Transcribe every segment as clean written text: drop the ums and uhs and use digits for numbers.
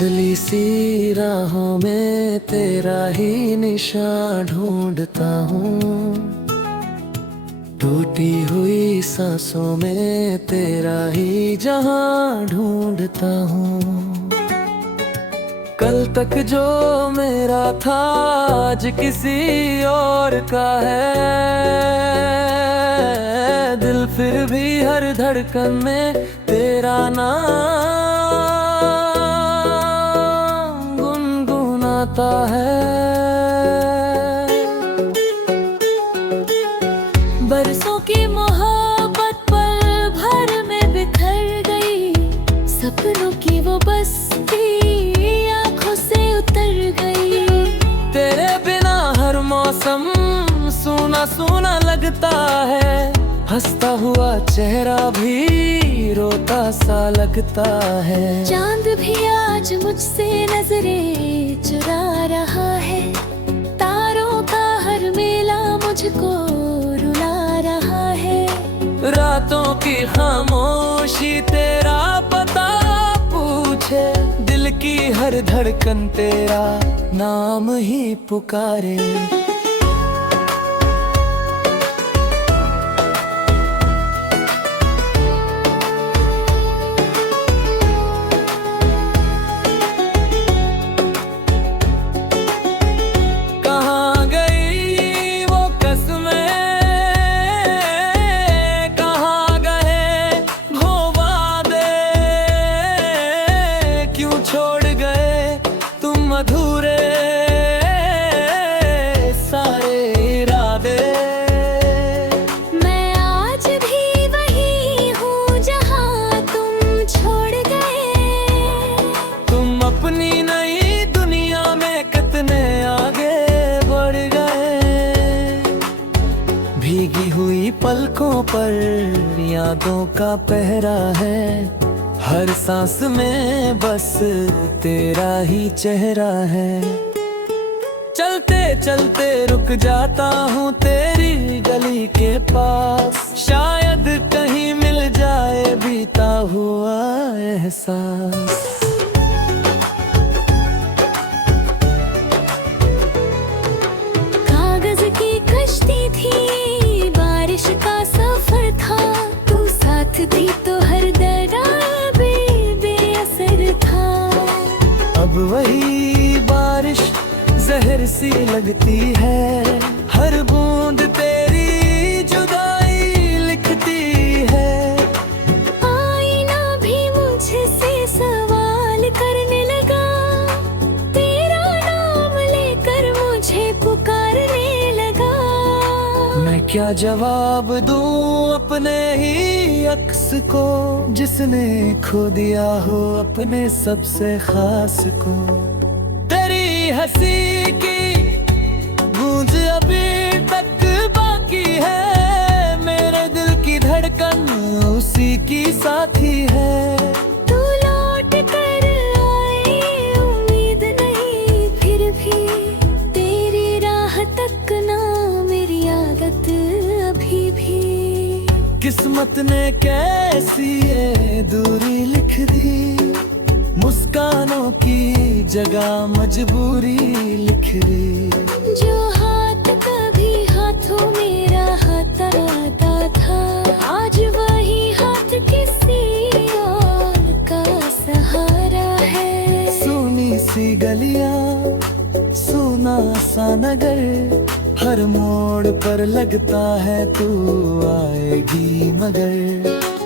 धुंधली सी राहों में तेरा ही निशान ढूंढता हूँ, टूटी हुई सांसों में तेरा ही जहां ढूंढता हूँ। कल तक जो मेरा था आज किसी और का है, दिल फिर भी हर धड़कन में तेरा नाम गुनगुनाता है। बरसों की मोहब्बत पल भर में बिखर गई, सपनों की वो बस्ती आंखों से उतर गई। तेरे बिना हर मौसम सूना सूना लगता है, हंसता हुआ चेहरा भी रोता सा लगता है। चांद भी आज मुझसे नजरें चुरा रहा है, तारों का हर मेला मुझको रुला रहा है। रातों की खामोशी तेरा पता पूछे, दिल की हर धड़कन तेरा नाम ही पुकारे। कहाँ गई वो कसमें, कहाँ गए वो वादे, क्यों छोड़ गए तुम अधूरे सारे इरादे। मैं आज भी वही हूँ जहाँ तुम छोड़ गए। तुम अपनी नई दुनिया में कितने आगे बढ़ गए। भीगी हुई पलकों पर यादों का पहरा है, हर सांस में बस तेरा ही चेहरा है। चलते चलते रुक जाता हूँ तेरी गली के पास, शायद कहीं मिल जाए बीता हुआ एहसास। कागज की कश्ती थी, बारिश का सफर था, तू साथ थी तो हर दरार बेअसर था। अब वही बारिश जहर सी लगती है, हर बूंद तेरी जुदाई लिखती है। आईना भी मुझसे सवाल करने लगा, तेरा नाम लेकर मुझे पुकारने लगा। मैं क्या जवाब दूं अपने ही अक्स को, जिसने खो दिया हो अपने सबसे खास को। तेरी हंसी की गूंज अभी तक बाकी है, मेरे दिल की धड़कन उसी की साथी है। तू लौट कर आए उम्मीद नहीं, फिर भी तेरी राह तक ना मेरी आदत अभी भी। किस्मत ने कैसी ये दूरी लिख दी, मुस्कानों की जगह मजबूरी लिख दी। जो हाथ कभी हाथों मेरा हटाता था, आज वही हाथ किसी और का सहारा है। सुनी सी गलियां, सुना सा नगर, हर मोड़ पर लगता है तू आएगी मगर।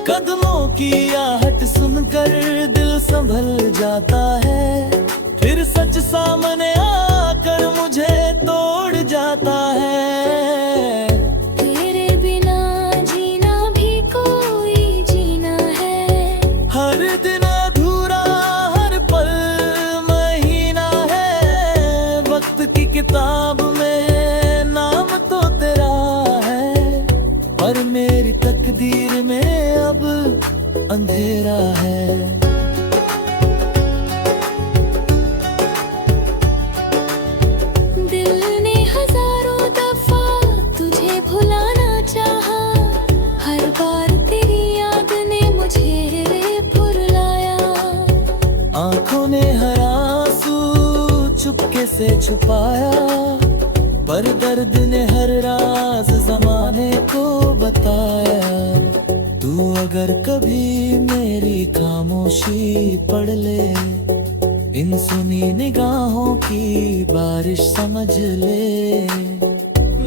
कदमों की आहट सुनकर दिल संभल जाता है, फिर सच सामने आकर मुझे तोड़ जाता है। तेरे बिना जीना भी कोई जीना है, हर दिन अधूरा हर पल महीना है। वक्त की किताब में नाम तो तेरा है, पर मेरी तकदीर में अब अंधेरा है। दिल ने हजारों दफा तुझे भुलाना चाहा, हर बार तेरी याद ने मुझे फुर्लाया। आंखों ने हरा से छुपाया, पर दर्द ने हर राज जमाने को बताया। तू अगर कभी मेरी खामोशी पढ़ ले, इन सुनी निगाहों की बारिश समझ ले।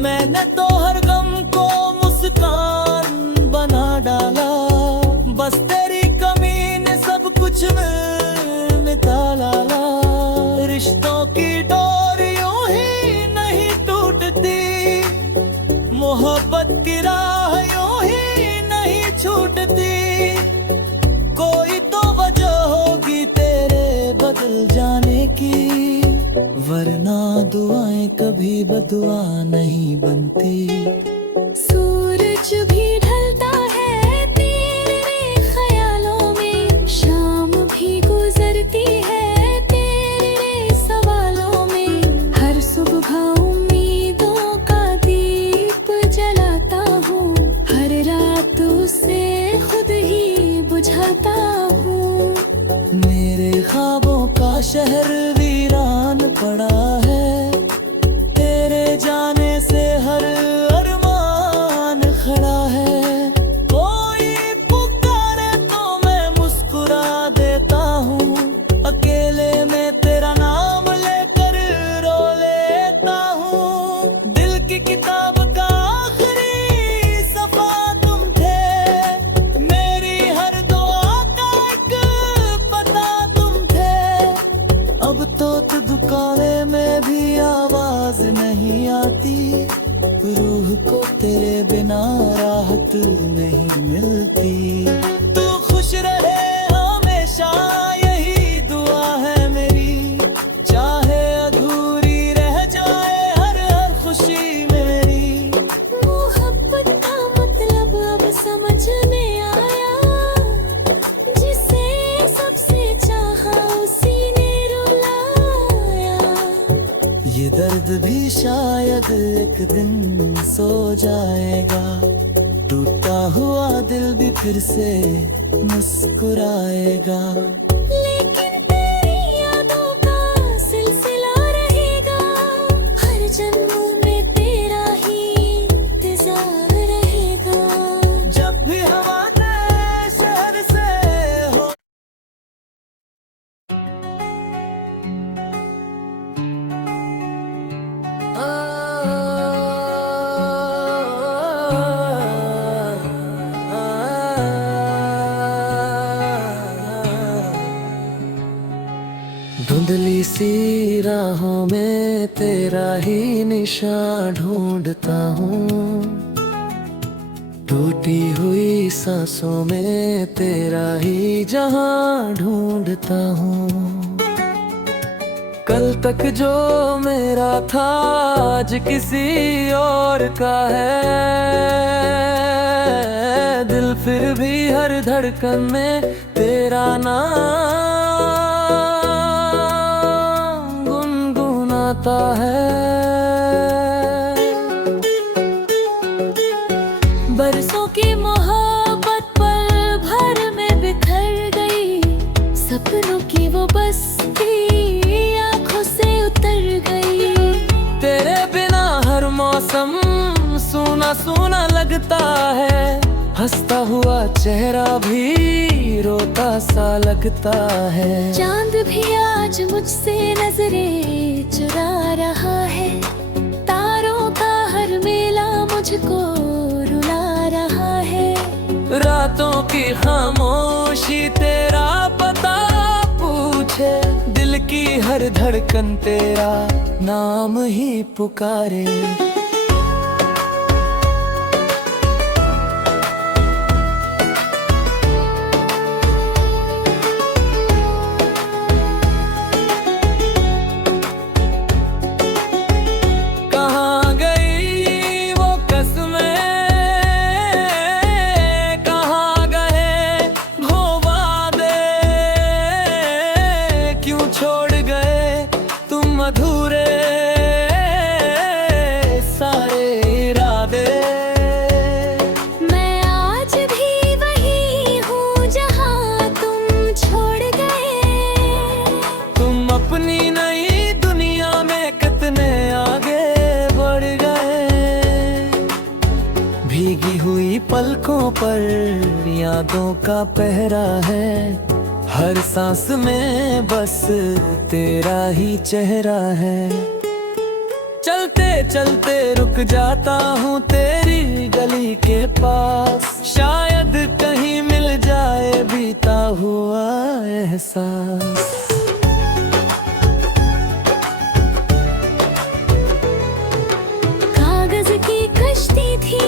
मैंने तो हर गम को मुस्कान बना डाला, बस तेरी कमी ने सब कुछ मिटा डाला। रिश्तों की डोर यूं ही नहीं टूटती, मोहब्बत की राह यूं ही नहीं छूटती। कोई तो वजह होगी तेरे बदल जाने की, वरना दुआएं कभी बदुआ नहीं बनती। सूरज भी ढलता है तेरे ख्यालों में, शाम भी गुजरती है तेरे सवालों में। हर सुबह उम्मीदों का दीप जलाता हूँ, हर रात उसे खुद ही बुझाता हूँ। मेरे ख्वाबों का शहर वीरान पड़ा है, तेरे जाने से हर अरमान खड़ा है। कोई पुकारे तो मैं मुस्कुरा देता हूँ, अकेले में तेरा नाम लेकर रो लेता हूँ। दिल की किताब का आखिरी सफा तुम थे, मेरी हर दुआ का एक पता तुम थे। अब तो दुकाने में भी आवाज नहीं आती, रूह को तेरे बिना राहत नहीं मिलती। तू खुश रहे हमेशा यही दुआ है मेरी, चाहे अधूरी रह जाए हर हर खुशी मेरी। मोहब्बत का मतलब अब समझ में आया, जिसे सबसे चाहा उसी ने रुलाया। ये दर्द भी शायद एक दिन सो जाएगा, टूटा हुआ दिल भी फिर से मुस्कुराएगा। लेकिन तेरी यादों का सिलसिला रहेगा, हर जन्म में तेरा ही इंतजार रहेगा। जब भी हम आते शहर से हो, धुंधली सी राहों में तेरा ही निशान ढूंढता हूँ, टूटी हुई सांसों में तेरा ही जहां ढूंढता हूँ। कल तक जो मेरा था आज किसी और का है, दिल फिर भी हर धड़कन में तेरा नाम गुनगुनाता है। बरसों की मोहब्बत पल भर में बिखर गई, सपनों की वो बस्ती आंखों से उतर गई। तेरे बिना हर मौसम सूना सूना लगता है, हंसता हुआ चेहरा भी रोता सा लगता है। चांद भी आज मुझसे नजरें चुरा रहा है, तारों का हर मेला मुझको रुला रहा है। रातों की खामोशी तेरा पता पूछे, दिल की हर धड़कन तेरा नाम ही पुकारे। कहाँ गई वो कसमें, कहाँ गए वो वादे, क्यों छोड़ गए तुम अधूरे होठों पर यादों का पहरा है, हर सांस में बस तेरा ही चेहरा है। चलते चलते रुक जाता हूँ तेरी गली के पास, शायद कहीं मिल जाए बीता हुआ एहसास। कागज की कश्ती थी,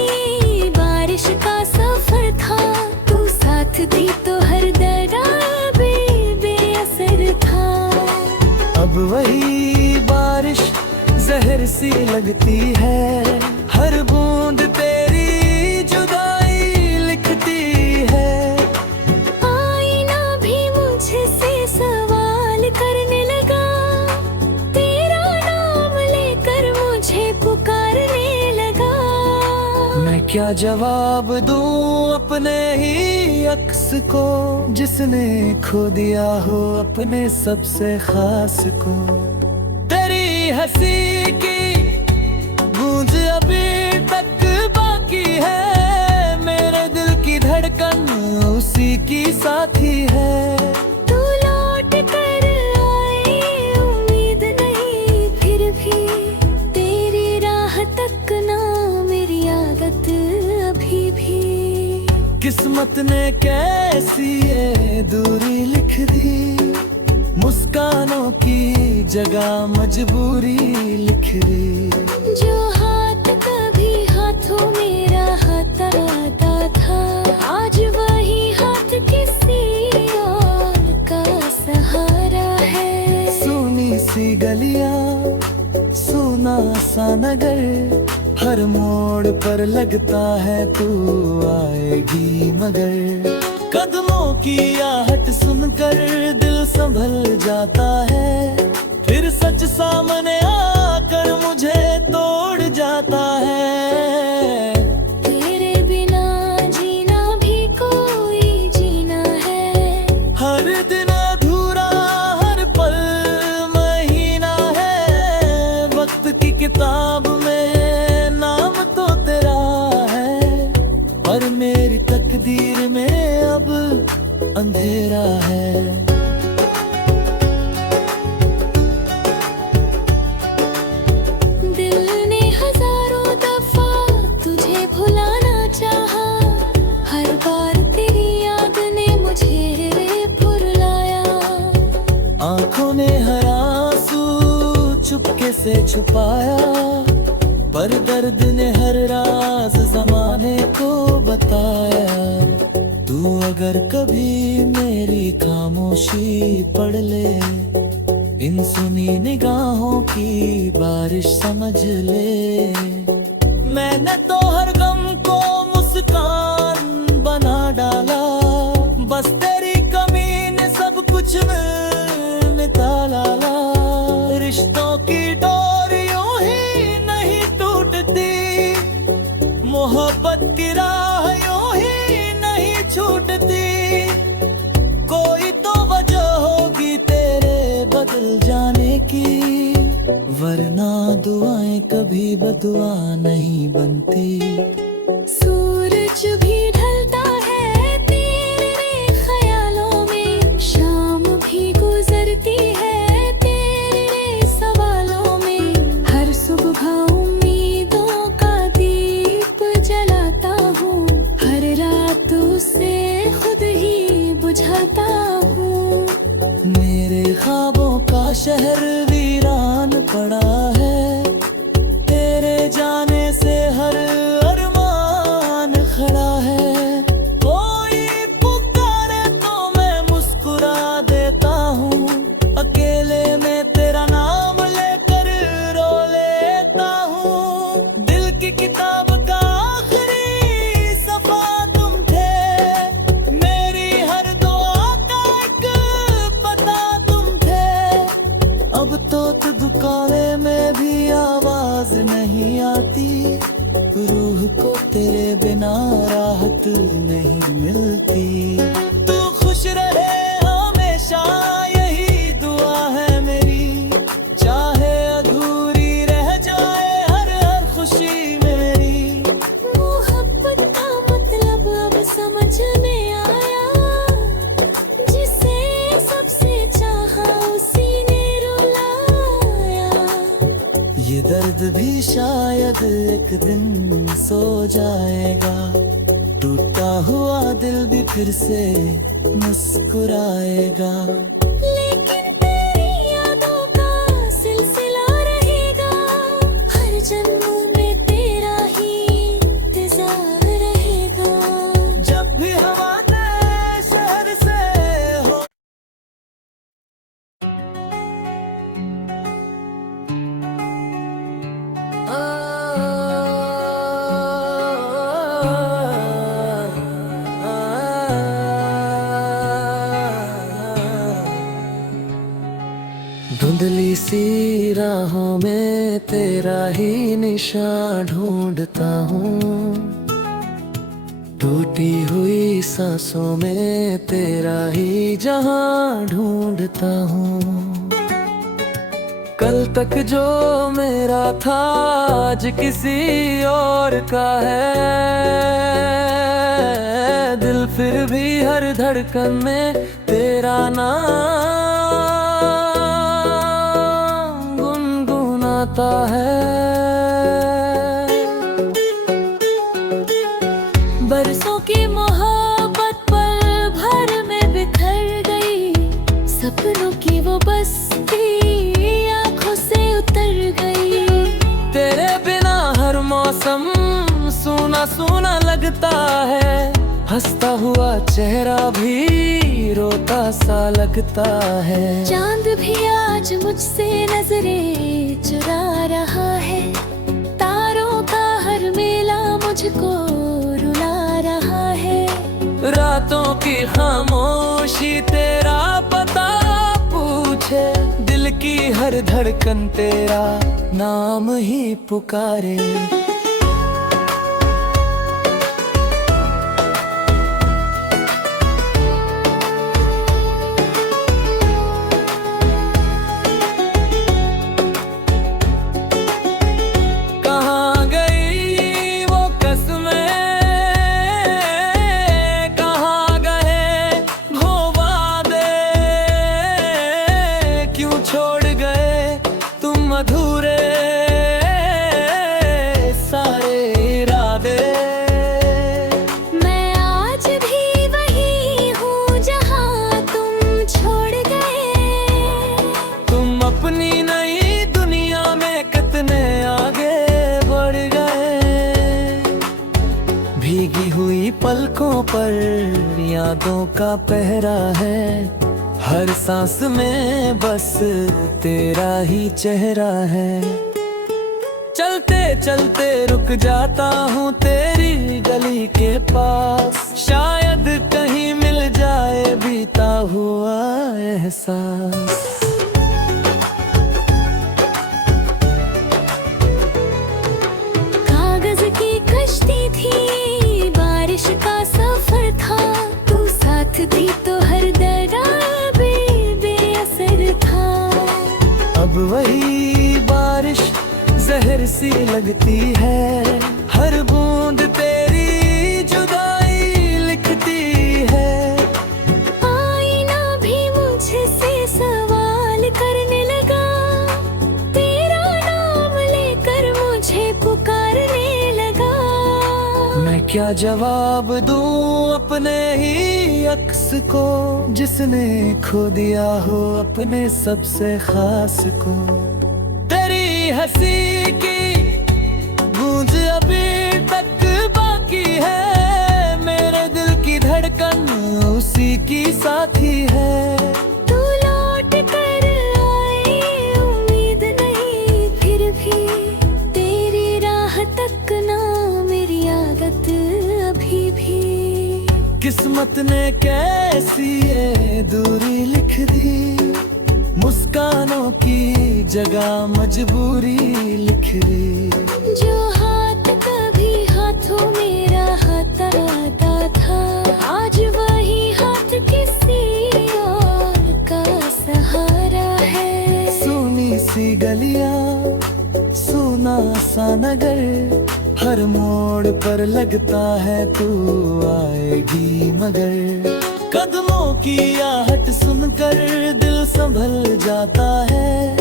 बारिश का सफर था, तू साथ थी तो हर दरा बेअसर था। अब वही बारिश जहर सी लगती है, हर बूंद तेरी जुदाई लिखती है। आईना भी मुझसे सवाल करने लगा, तेरा नाम लेकर मुझे पुकारने लगा। मैं क्या जवाब दूं अपने ही अक्स को, जिसने खो दिया हो अपने सबसे खास को। तेरी हंसी की गूंज अभी तक बाकी है, मेरे दिल की धड़कन उसी की साथी है। तू लौट कर आए उम्मीद नहीं, फिर भी तेरी राह तक ना मेरी आदत अभी भी। किस्मत ने कैसी ये दूरी लिख दी, मुस्कानों की जगह मजबूरी लिख दी। जो हाथ कभी हाथों में रहता था, आज वही हाथ किसी और का सहारा है। सुनी सी गलियां, सुना सा नगर, हर मोड़ पर लगता है तू आएगी मगर। कदमों की आहट सुनकर दिल संभल जाता है, फिर सच सामने आकर मुझे तोड़ जाता है। तेरे बिना जीना भी कोई जीना है, हर दिन अधूरा हर पल महीना है। वक्त की किताब में नाम तो तेरा है, पर मेरी तकदीर में अब अंधेरा है। दिल ने हजारों दफा तुझे भुलाना चाहा, हर बार तेरी याद ने मुझे फुर्लाया। आंखों ने हर आंसू चुपके से छुपाया, पर दर्द ने हर राज जमाने को बताया। तू अगर कभी मेरी खामोशी पढ़ ले, इन सुनी निगाहों की बारिश समझ ले। मैंने तो हर गम को मुस्कान बना डाला, बस तेरी कमी ने सब कुछ मिटा डाला। रिश्तों की डोरियों ही नहीं टूटती, मोहब्बत की राह यूं ही नहीं छूटती। कोई तो वजह होगी तेरे बदल जाने की, वरना दुआएं कभी बदुआ नहीं बनती। सूरज भी ढलता है तेरे ख्यालों में, शाम भी गुजरती है तेरे सवालों में। हर सुबह उम्मीदों का दीप जलाता हूँ, हर रात उसे खुद ही बुझाता हूँ। मेरे ख्वाबों का शहर वीरान पड़ा है, तेरे जाने से हर अरमान खड़ा है। कोई पुकारे तो मैं मुस्कुरा देता हूँ, अकेले में तेरा नाम लेकर रो लेता हूँ। दिल की किताब का आखिरी सफा तुम थे, मेरी हर दुआ का एक पता तुम थे। अब तो दुकाने में भी शायद एक दिन सो जाएगा, टूटा हुआ दिल भी फिर से मुस्कुराएगा। लेकिन तेरी यादों का सिलसिला रहेगा, हर जन्म में तेरा ही इंतजार रहेगा। जब भी हम आते शहर से हो धुंधली सी राहों में तेरा ही निशान ढूंढता हूँ, टूटी हुई सांसों में तेरा ही जहां ढूंढता हूँ। कल तक जो मेरा था आज किसी और का है, दिल फिर भी हर धड़कन में तेरा नाम गुनगुनाता है। बरसों की मोहब्बत पल भर में बिखर गई, सपनों की वो बस्ती आंखों से उतर गई। तेरे बिना हर मौसम सूना सूना लगता है, हंसता हुआ चेहरा भी रोता सा लगता है। चांद भी आज मुझसे नजरें चुरा रहा है, तारों का हर मेला मुझको रुला रहा है। रातों की खामोशी तेरा पता पूछे, दिल की हर धड़कन तेरा नाम ही पुकारे। कहाँ गई वो कसमें, कहाँ गए वो वादे, क्यों छोड़ गए तुम अधूरे सारे इरादे। मैं आज भी वही हूँ जहाँ तुम छोड़ गए, तुम अपनी नई दुनिया में कितने आगे बढ़ गए। भीगी हुई पलकों पर यादों का पहरा है, हर सांस में बस तेरा ही चेहरा है। चलते चलते रुक जाता हूँ तेरी गली के पास, शायद कहीं मिल जाए बीता हुआ एहसास। कागज की कश्ती थी, बारिश का सफर था, तू साथ थी तो हर दरार बेअसर था। अब वही बारिश जहर सी लगती है, हर बूंद तेरी जुदाई लिखती है। आईना भी मुझसे सवाल करने लगा, तेरा नाम लेकर मुझे पुकारने लगा। मैं क्या जवाब दूं अपने ही अक्स को, जिसने खो दिया हो अपने सबसे खास को। तेरी हंसी की गूंज अभी तक बाकी है, मेरे दिल की धड़कन उसी की साथी है। तू लौट कर आए उम्मीद नहीं, फिर भी तेरी राह तक ना मेरी आदत अभी भी। किस्मत ने कैसी ये दूरी लिख दी, मुस्कानों की जगह मजबूरी लिख दी। जो हाथ कभी हाथों मेरा हटाता था, आज वही हाथ किसी और का सहारा है। सूनी सी गलियां, सूना सा नगर, हर मोड़ पर लगता है तू आएगी मगर। कदमों की आहट सुनकर दिल संभल जाता है,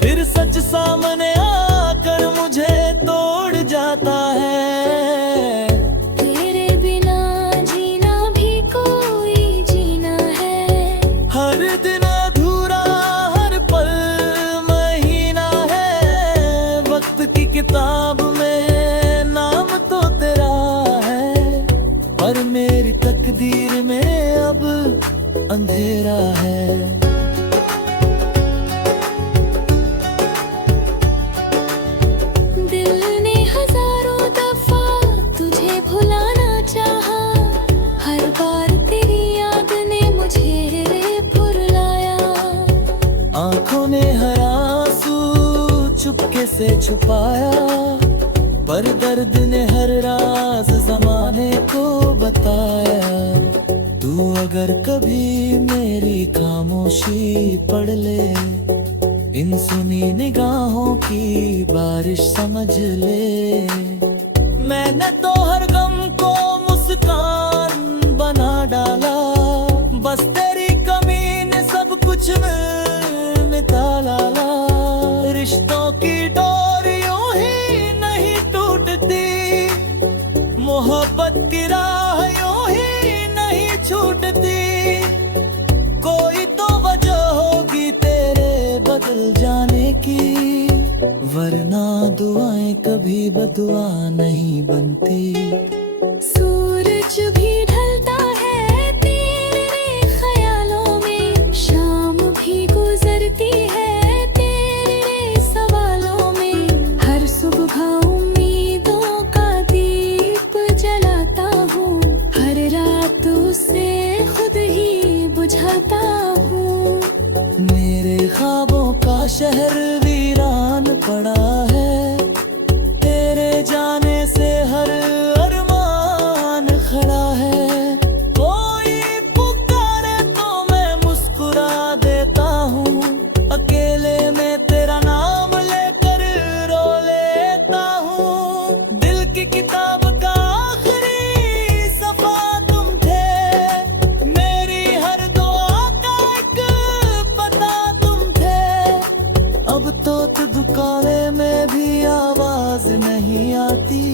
फिर सच सामने आकर मुझे हर दिन अधूरा, हर पल महीना है। वक्त की किताब में नाम तो तेरा है, पर मेरी तकदीर में अब अंधेरा है। दिल ने हजारों दफा तुझे भुलाना चाहा, हर बार तेरी याद ने मुझे फुर्लाया। आंखों ने हर आंसू चुपके से छुपाया, पर दर्द ने हर राज जमाने को बताया। तू अगर कभी मेरी खामोशी पढ़ ले, इन सुनी निगाहों की बारिश समझ ले। मैंने तो हर गम को मुस्कान बना डाला, बस तेरी कमी ने सब कुछ मिटा डाला। रिश्तों की डोरियों ही नहीं टूटती, मोहब्बत की राह यूं ही नहीं छूटती। कोई तो वजह होगी तेरे बदल जाने की, वरना दुआएं कभी बदुआ नहीं बनती। सूरज भी ढलता है तेरे ख्यालों में, शाम भी गुजरती है तेरे सवालों में। हर सुबह उम्मीदों का दीप जलाता हूँ, हर रात उसे खुद ही बुझाता हूँ। मेरे ख्वाबों का शहर वीरान पड़ा है, तेरे जाने से हर अरमान खड़ा है। कोई पुकारे तो मैं मुस्कुरा देता हूँ, अकेले में तेरा नाम लेकर रो लेता हूँ। दिल की किताब का आखिरी सफा तुम थे, मेरी हर दुआ का एक पता तुम थे। अब तो दुकाने में भी आवाज नहीं आती,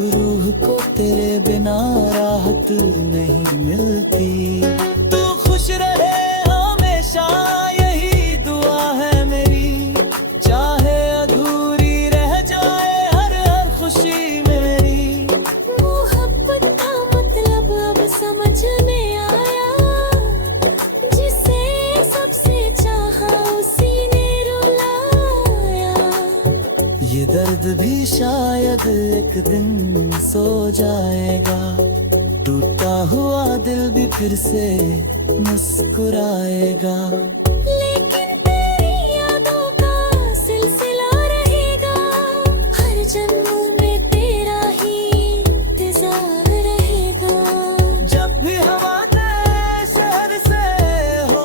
रूह को तेरे बिना राहत नहीं मिलती। तू खुश रहे हमेशा यही दुआ है मेरी, चाहे अधूरी रह जाए हर खुशी मेरी। मोहब्बत का मतलब अब समझ में आया, जिसे सबसे चाहा उसी ने रुलाया। ये दर्द भी शायद एक दिन सो जाएगा, टूटा हुआ दिल भी फिर से मुस्कुराएगा। लेकिन तेरी यादों का सिलसिला रहेगा, हर जन्म में तेरा ही इंतजार रहेगा। जब भी हम आते शहर से हो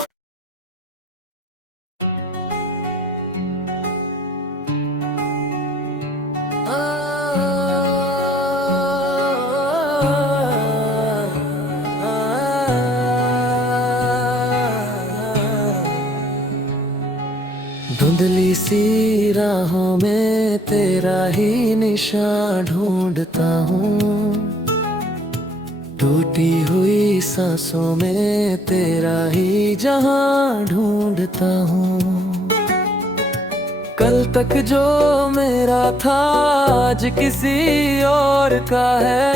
धुंधली सी राहों में तेरा ही निशान ढूंढता हूँ, टूटी हुई सांसों में तेरा ही जहां ढूंढता हूँ। कल तक जो मेरा था आज किसी और का है,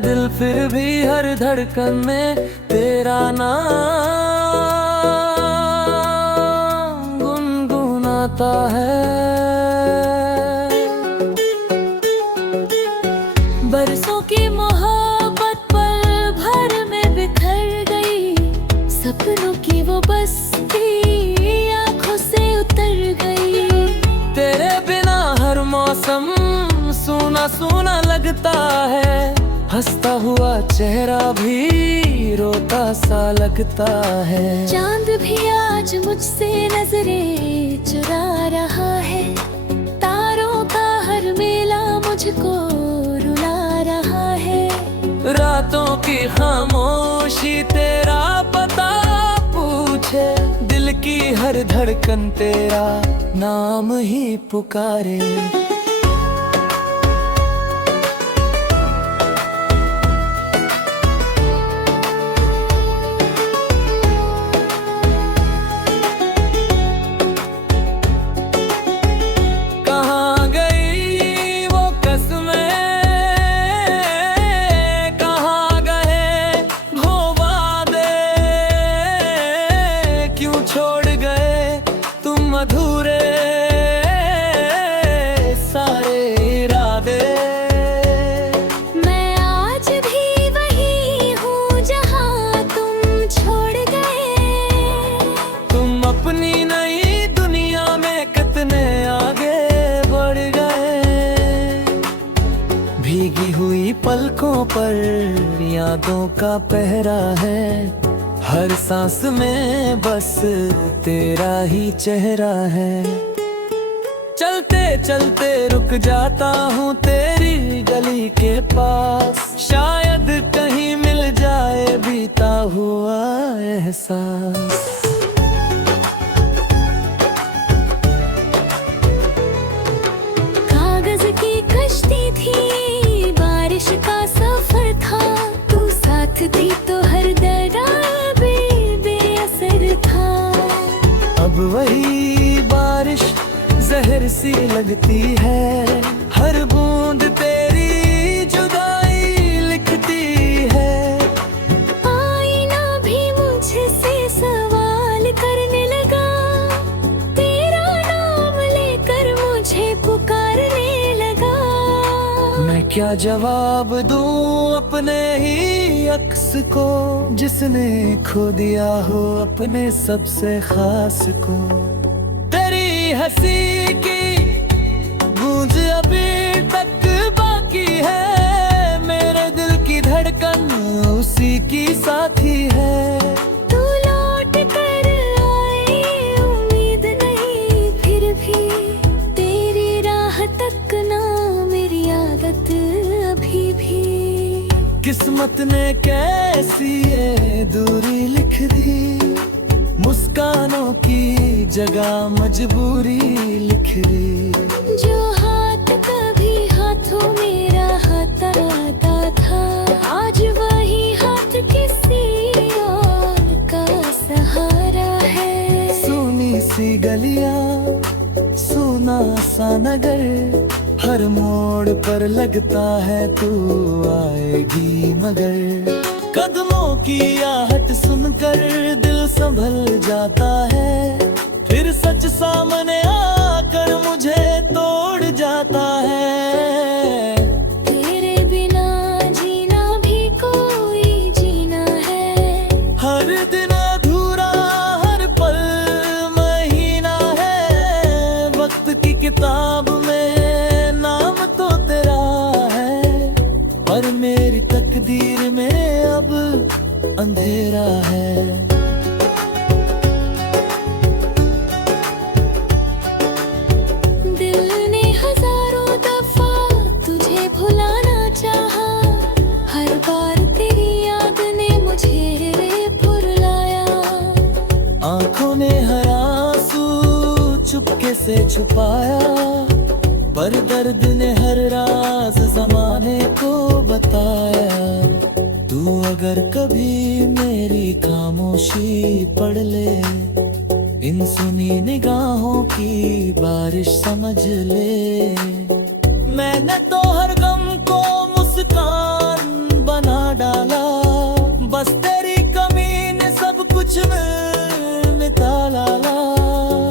दिल फिर भी हर धड़कन में तेरा नाम गुनगुनाता है। बरसों की मोहब्बत पल भर में बिखर गई, सपनों की वो बस्ती आंखों से उतर गई। तेरे बिना हर मौसम सूना सूना लगता है, हंसता हुआ चेहरा भी रोता सा लगता है। चांद भी आज मुझसे नजरें चुरा रहा है, तारों का हर मेला मुझको रुला रहा है। रातों की खामोशी तेरा पता पूछे, दिल की हर धड़कन तेरा नाम ही पुकारे। होठों पर यादों का पहरा है, हर सांस में बस तेरा ही चेहरा है। चलते चलते रुक जाता हूँ तेरी गली के पास, शायद कहीं मिल जाए बीता हुआ एहसास। कागज की कश्ती थी, बारिश का सफर था, तू साथ थी तो हर दर्द बेअसर था। अब वही बारिश जहर सी लगती है, हर बूंद तेरी जुदाई लिखती है। आईना भी मुझसे सवाल करने लगा, तेरा नाम लेकर मुझे पुकारने लगा। मैं क्या जवाब दूं अपने ही अक्स को, जिसने खो दिया हो अपने सबसे खास को। तेरी हंसी की गूंज अभी तक बाकी है, मेरे दिल की धड़कन उसी की साथी है। तू लौट कर आए उम्मीद नहीं, फिर भी तेरी राह तक ना मेरी आदत अभी भी। किस्मत ने कैसी ये दूरी लिख दी, मुस्कानों की जगह मजबूरी लिख दी। जो हाथ कभी हाथों में रहता था, आज वही हाथ किसी और का सहारा है। सुनी सी गलियां, सुना सा नगर, हर मोड़ पर लगता है तू आएगी मगर। कदमों की आहट सुनकर दिल संभल जाता है, फिर सच सामने आकर मुझे तोड़ जाता है। तेरे बिना जीना भी कोई जीना है, हर दिन अधूरा हर पल महीना है। वक्त की किताब में नाम तो तेरा है, पर मेरी तकदीर में अब अंधेरा है। दिल ने हजारों दफा तुझे भुलाना चाहा, हर बार तेरी याद ने मुझे फुर्लाया। आंखों ने हर आंसू चुपके से छुपाया, पर दर्द ने हर राज जमाने को बताया। तू अगर कभी मेरी खामोशी पढ़ ले, इन सुनी निगाहों की बारिश समझ ले। मैंने तो हर गम को मुस्कान बना डाला, बस तेरी कमी ने सब कुछ मिटा डाला।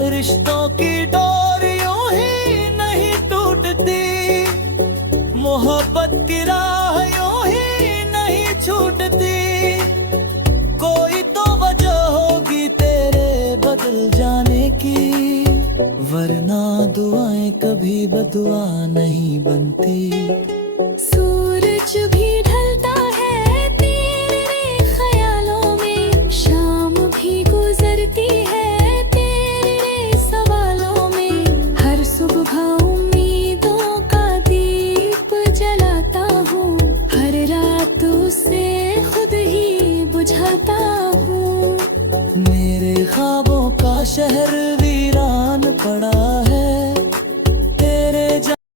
रिश्तों की डोरियों ही नहीं टूटती, मोहब्बत की राह यूं ही नहीं छूटती। कोई तो वजह होगी तेरे बदल जाने की, वरना दुआएं कभी बदुआ नहीं बनती। सूरज भी ढलता है तेरे ख्यालों में, शाम भी गुजरती है तेरे सवालों में। हर सुबह उम्मीदों का दीप जलाता हूँ, हर रात उसे खुद ही बुझाता हूँ। मेरे ख्वाबों का शहर वीरान पड़ा है,